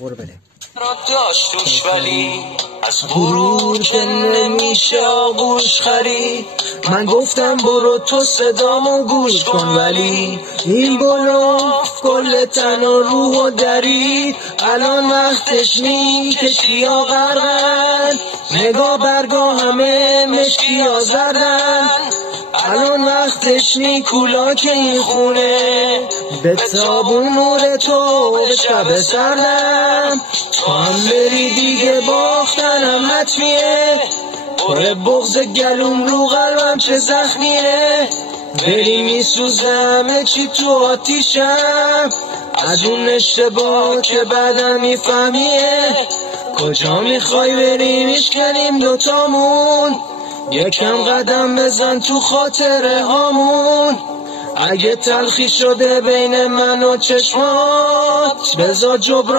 برو بریم. را داشت توش ولی از غرور که نمیشه آغوش خرید. من گفتم برو تو صدامو گوش کن ولی این بلوف کل تن و روح و درید. الان وقتش نی کشتی ها غرقن، نگاه برگاه همه مشکی ها زردن. الان وقتش نی کولا که این خونه به تابون نور تو به شب سردم. تو هم بری دیگه باختنم حتمیه، پر بغض گلوم رو قلبم چه زخمیه. بری میسوزه همه چی تو آتیشم، از اون اشتباه که بعدم میفهمیه. کجا میخوای بریم میشکنیم دوتامون، یکم قدم بزن تو خاطره هامون. اگه تلخی شده بین من و چشمات بذار جبران